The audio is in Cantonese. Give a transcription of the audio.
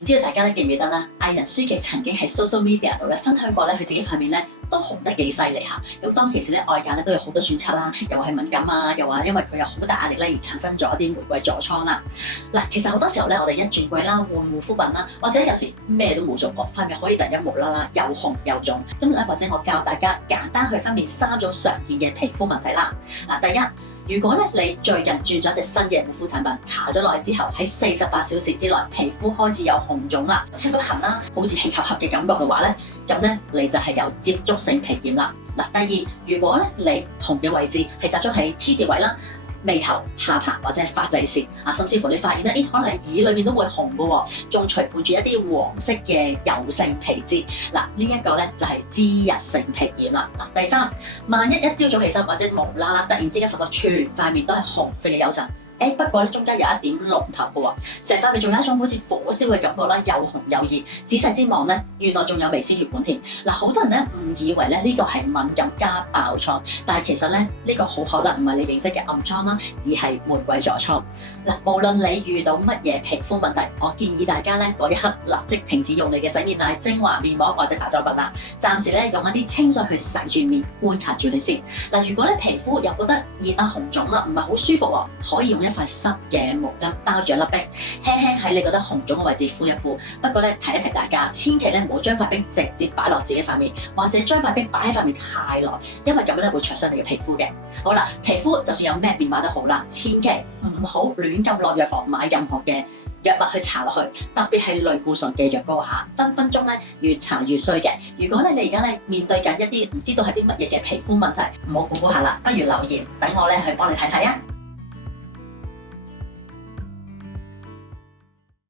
唔知道大家記唔記得啦？藝人舒淇曾經喺 social media 度分享過佢自己塊面都紅得幾犀利嚇。咁當其時外界都有好多揣測啦，又話係敏感啊，又話因為佢有好大壓力而產生咗一啲玫瑰痤瘡啦。嗱，其實好多時候我哋一轉季啦，換護膚品啦，或者有時咩都冇做過，塊面可以突然間無啦啦又紅又腫。咁或者我教大家簡單去分辨3種常見嘅皮膚問題啦。第一，如果你最近轉咗一隻新嘅護膚產品，搽咗落去之後喺48小時之內，皮膚開始有紅腫啦、超級痕啦，好似氣合合嘅感覺嘅話咧，咁你就係有接觸性皮炎啦。第二，如果你紅嘅位置係集中喺 T 字位啦、眉頭、下巴或者係髮際線啊，甚至乎你發現可能係耳裏面都會紅嘅喎，仲隨伴住一啲黃色嘅油性皮脂。呢一個就係脂溢性皮炎啦。第三，萬一一朝早起身或者無啦啦突然之間發覺全塊面都係紅色嘅憂塵。不過中間有一點龍頭嘅喎，成塊面仲有一種好似火燒嘅感覺啦，又紅又熱。仔細之望原來仲有微絲血管添。好多人誤以為呢個係敏感加爆瘡，但係其實呢個好可能唔係你認識嘅暗瘡啦，而係玫瑰痤瘡。無論你遇到乜嘢皮膚問題，我建議大家嗰一刻立即停止用你嘅洗面奶、精華、面膜或者化妝品啦，暫時用一啲清水去洗住面，觀察住你先。如果皮膚又覺得熱啊、紅腫啦，唔係好舒服喎，可以用一塊濕嘅毛巾包住一粒冰，輕輕喺你覺得紅腫嘅位置敷一敷。不過提一提大家，千祈唔好將塊冰直接擺落自己塊面，或者將塊冰擺喺塊面太耐，因為咁樣會灼傷你嘅皮膚嘅。好啦，皮膚就算有咩變化都好啦，千祈唔好亂咁落藥房買任何嘅藥物去搽落去，特別係類固醇嘅藥膏嚇，分分鐘越搽越衰嘅。如果你而家面對緊一啲唔知道係啲乜嘢嘅皮膚問題，唔好估估下啦，不如留言等我去幫你睇睇啊！